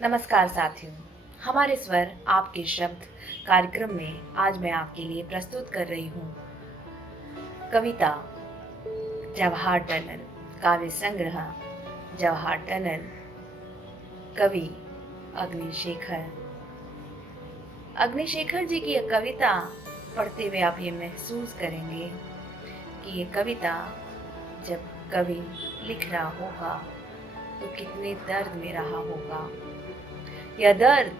नमस्कार साथियों, हमारे स्वर आपके शब्द कार्यक्रम में आज मैं आपके लिए प्रस्तुत कर रही हूँ कविता जवाहर टनल। काव्य संग्रह जवाहर टनल। कवि अग्निशेखर। अग्निशेखर जी की यह कविता पढ़ते हुए आप ये महसूस करेंगे कि ये कविता जब कवि लिख रहा होगा तो कितने दर्द में रहा होगा। यह दर्द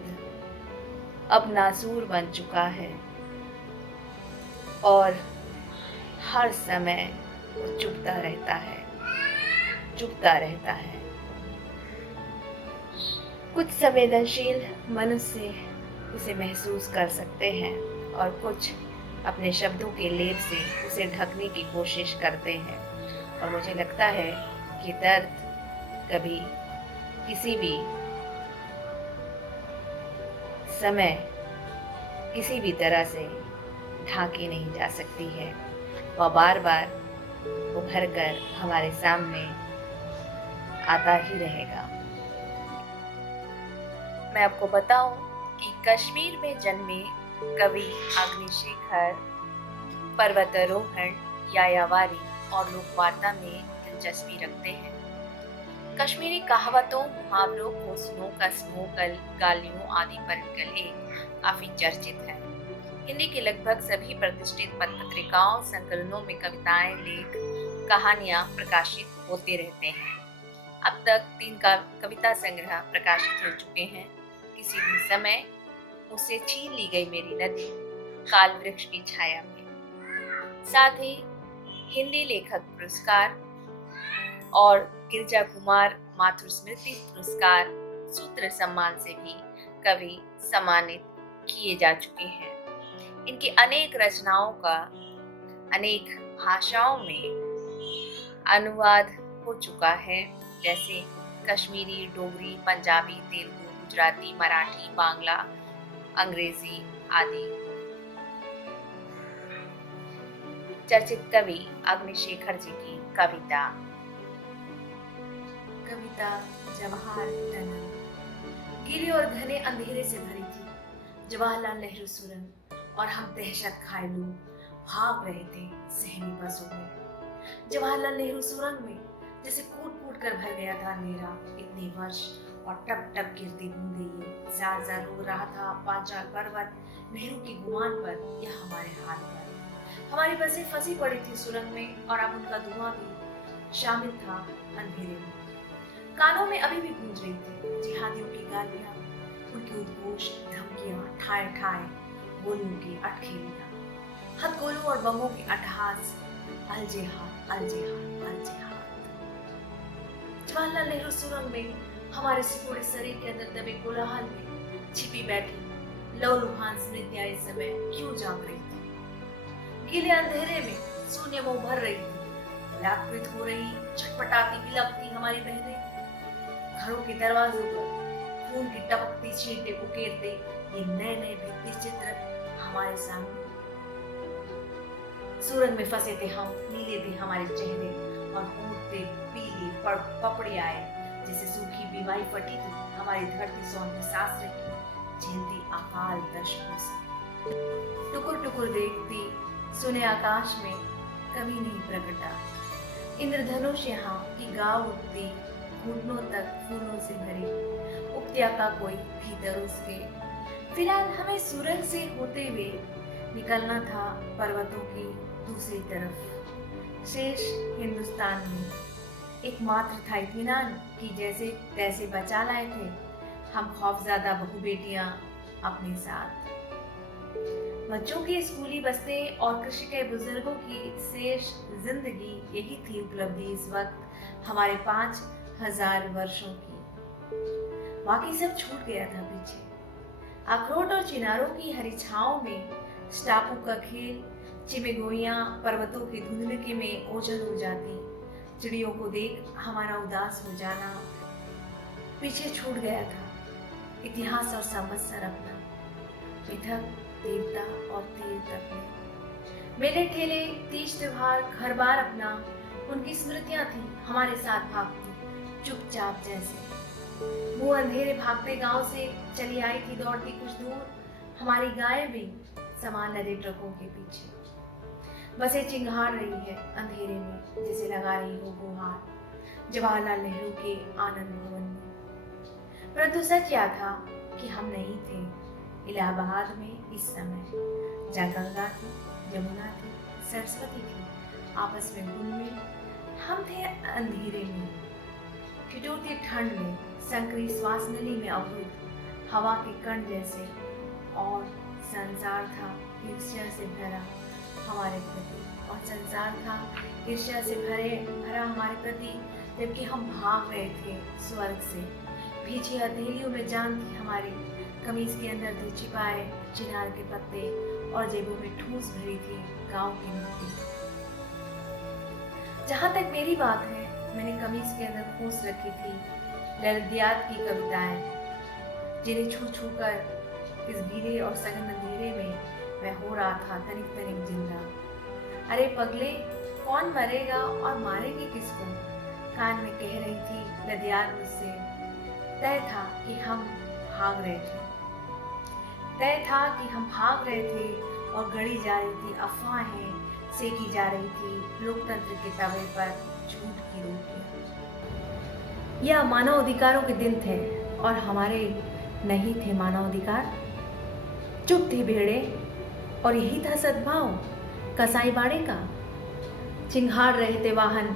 अब नासूर बन चुका है और हर समय वो चुभता रहता है। कुछ संवेदनशील मनुष्य उसे महसूस कर सकते हैं और कुछ अपने शब्दों के लेप से उसे ढकने की कोशिश करते हैं। और मुझे लगता है कि दर्द कभी किसी भी समय किसी भी तरह से ढाकी नहीं जा सकती है। वह बार बार उभर कर हमारे सामने आता ही रहेगा। मैं आपको बताऊं कि कश्मीर में जन्मे कवि अग्निशेखर पर्वतारोहण, यायावारी और लोकवार्ता में दिलचस्पी रखते हैं। कश्मीरी कहावतों, मुहावरों, कोसलों, कस्मों, गालियों आदि पर इनका लेख काफी चर्चित है। हिंदी के लगभग सभी प्रतिष्ठित पत्रिकाओं, संकलनों में कविताएं, लेख, कहानियां प्रकाशित होते रहते हैं। अब तक 3 कविता संग्रह प्रकाशित हो चुके हैं। किसी भी समय मुझसे छीन ली गई मेरी नदी, काल वृक्ष की छाया में। साथ ही हिंदी लेखक पुरस्कार और गिरजा कुमार माथुर स्मृति पुरस्कार, सूत्र सम्मान से भी कवि सम्मानित किए जा चुके हैं। इनकी अनेक रचनाओं का अनेक भाषाओं में अनुवाद हो चुका है, जैसे कश्मीरी, डोगरी, पंजाबी, तेलुगु, गुजराती, मराठी, बांग्ला, अंग्रेजी आदि। चर्चित कवि अग्निशेखर जी की कविता जवाहर टनल। गीले और घने अंधेरे से भरी थी जवाहरलाल नेहरू सुरंग और हम दहशत खाए लोग भाग रहे थे सहमी बसों में। जवाहरलाल नेहरू सुरंग में जैसे कूट कूट कर भर गया था अंधेरा। इतने वर्ष और टप टप गिरती बूंदे, ये जार जार रो रहा था पांचाल पर्वत नेहरू की गुमान पर या हमारे हाथ पर। हमारी बसें फंसी पड़ी थी सुरंग में और अब उनका धुआं भी शामिल था अंधेरे में। कानों में अभी भी गूंज रही थी जिहादियों की गालियां, उनके उद्घोष, धमकियां, ठाए ठाए गोलियों की अटखेलियां, हथगोलों और बमों की अट्टहास, अल जिहाद, अल जिहाद, अल जिहाद। जवाहरलाल नेहरू सुरंग में हमारे सिकुड़े शरीर के अंदर दबे कोलाहल में छिपी बैठी लौलुहान स्मृतियां इस समय क्यों जाग रही थी। गीले अंधेरे में शून्य में उभर रही थी, व्याकुलित हो रही, छटपटाती, बिलखती हमारी बहनें। घरों के दरवाजों पर खून की टपकती छींटे उकेरते ये नए नए भित्ति चित्र हमारे सामने। सुरंग में फंसे थे हम, नीले थे हमारे चेहरे और होंठ पे पीली पपड़ी आए, जैसे सूखी बीमारी फटी थी हमारी धरती सौंध सांस रखी, झेलती अकाल दशकों से। टुकुर टुकुर देखती सुने आकाश में कभी नहीं प्रकटा, इंद्रधनुष यहाँ की गाँव उठती घुटनों तक फूलों से भरी, उपत्या का कोई भीतर उसके। फिलहाल हमें सुरंग से होते हुए निकलना था पर्वतों की दूसरी तरफ। शेष हिंदुस्तान में एकमात्र था इत्मीनान कि जैसे तैसे बचा लाए थे हम खौफज़दा बहू बेटियां अपने साथ। बच्चों की स्कूली बस्तें और कृषि के बुजुर्गों की शेष जिंदगी, यही थी उपलब्धि इस वक्त हमारे 5000 वर्षों की। बाकी सब छूट गया था पीछे। अखरोट और चिनारों की हरी छाओं में स्टापू का खेल, चिमेगोइयां पर्वतों की धुंधलके में ओझल हो जाती, चिड़ियों को देख हमारा उदास हो जाना पीछे छूट गया था। इतिहास और संवत्सर अपना मिथक, देवता और तीर्थक में मेले ठेले, तीज त्योहार, घर बार अपना, उनकी स्मृतियां थी हमारे साथ भागती चुपचाप जैसे। वो अंधेरे भागते गांव से चली आई थी दौड़ती कुछ दूर, हमारी गाय भी सामान लदे ट्रकों के पीछे। बसें चिंगार रही है अंधेरे में, जैसे लगा रही हो गुहार जवाहरलाल नेहरू के आनंद भवन में। परंतु सच यह था कि हम नहीं थे इलाहाबाद में इस समय, जहाँ गंगा थी, यमुना थी, सरस्वती थी, आपस में घुल-मिल। हम थे अंधेरे में, ठिठुरती ठंड में, संकरी श्वास नली में अवरुद्ध हवा के कण जैसे, और संसार था ईर्ष्या से भरा हमारे प्रति, और संसार था ईर्ष्या से भरा हमारे प्रति, जबकि हम भाग रहे थे स्वर्ग से। पीछे हथेलियों में जान थी हमारी, कमीज के अंदर थे छिपाए चिनार के पत्ते, और जेबों में ठूस भरी थी गांव की मिट्टी। जहां तक मेरी बात है, मैंने कमीज के अंदर खोस रखी थी ललित की कविताएं, जिन्हें छू छू कर इस गीले और सघन अंधेरे में मैं हो रहा था तनिक तनिक जिंदा। अरे पगले, कौन मरेगा और मारेगी किसको, कान में कह रही थी लदियात मुझसे। तय था कि हम भाग रहे थे, तय था कि हम भाग रहे थे, और गढ़ी जा रही थी अफवाहें, सेकी जा रही थी लोकतंत्र के तवे पर झूठ की रोटियां। यह मानव अधिकारों के दिन थे, और हमारे नहीं थे मानव अधिकार। चुप थी भेड़े, और यही था सद्भाव कसाई बाड़े का। चिंगार रहे थे वाहन,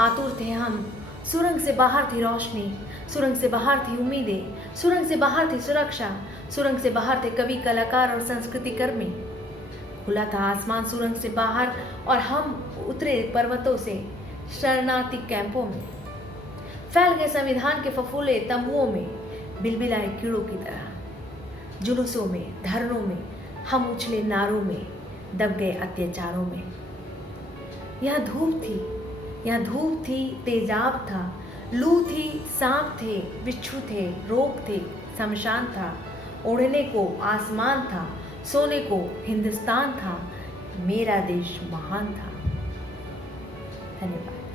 आतुर थे हम, सुरंग से बाहर थी रोशनी, सुरंग से बाहर थी उम्मीदें, सुरंग से बाहर थी सुरक्षा, सुरंग से बाहर थे कवि, कलाकार और संस्कृति कर्मी। खुला था आसमान सुरंग से बाहर, और हम उतरे पर्वतों से शरणार्थी कैंपों में। फैल गए संविधान के फफूले तंबुओं में, बिलबिलाए कीड़ों की तरह। जुलूसों में, धरनों में, हम उछले नारों में, दब गए अत्याचारों में। यह धूप थी, यह धूप थी, तेजाब था, लू थी, सांप थे, बिच्छू थे, रोग थे, शमशान था, ओढ़ने को आसमान था, सोने को हिंदुस्तान था, मेरा देश महान था। धन्यवाद।